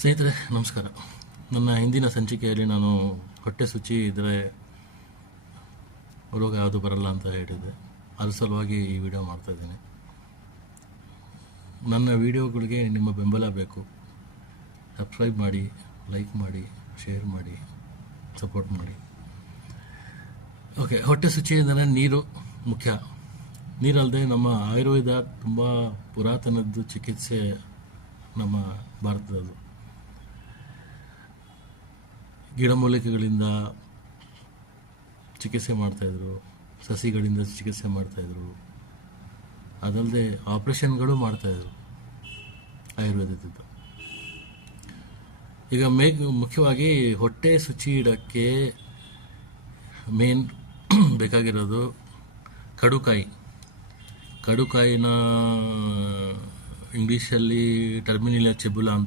ಸ್ನೇಹಿತರೆ ನಮಸ್ಕಾರ. ನನ್ನ ಹಿಂದಿನ ಸಂಚಿಕೆಯಲ್ಲಿ ನಾನು ಹೊಟ್ಟೆ ಶುಚಿ ಇದ್ದರೆ ರೋಗ ಯಾವುದು ಬರಲ್ಲ ಅಂತ ಹೇಳಿದ್ದೆ. ಅದ್ರ ಸಲುವಾಗಿ ಈ ವಿಡಿಯೋ ಮಾಡ್ತಾಯಿದ್ದೀನಿ. ನನ್ನ ವಿಡಿಯೋಗಳಿಗೆ ನಿಮ್ಮ ಬೆಂಬಲ ಬೇಕು. ಸಬ್ಸ್ಕ್ರೈಬ್ ಮಾಡಿ, ಲೈಕ್ ಮಾಡಿ, ಶೇರ್ ಮಾಡಿ, ಸಪೋರ್ಟ್ ಮಾಡಿ. ಓಕೆ, ಹೊಟ್ಟೆ ಶುಚಿ ಎಂದರೆ ನೀರು ಮುಖ್ಯ. ನೀರಲ್ಲದೆ ನಮ್ಮ ಆಯುರ್ವೇದ ತುಂಬ ಪುರಾತನದ್ದು ಚಿಕಿತ್ಸೆ ನಮ್ಮ ಭಾರತದದು. ಗಿಡಮೂಲಿಕೆಗಳಿಂದ ಚಿಕಿತ್ಸೆ ಮಾಡ್ತಾಯಿದ್ರು, ಸಸಿಗಳಿಂದ ಚಿಕಿತ್ಸೆ ಮಾಡ್ತಾಯಿದ್ರು, ಅದಲ್ಲದೆ ಆಪ್ರೇಷನ್ಗಳು ಮಾಡ್ತಾಯಿದ್ರು ಆಯುರ್ವೇದದಿಂದ. ಈಗ ಮುಖ್ಯವಾಗಿ ಹೊಟ್ಟೆ ಶುಚಿ ಇಡೋಕ್ಕೆ ಮೇನ್ ಬೇಕಾಗಿರೋದು ಕಡುಕಾಯಿನ ಇಂಗ್ಲೀಷಲ್ಲಿ ಟರ್ಮಿನಿಯಾ ಚೆಬುಲಾ ಅಂತ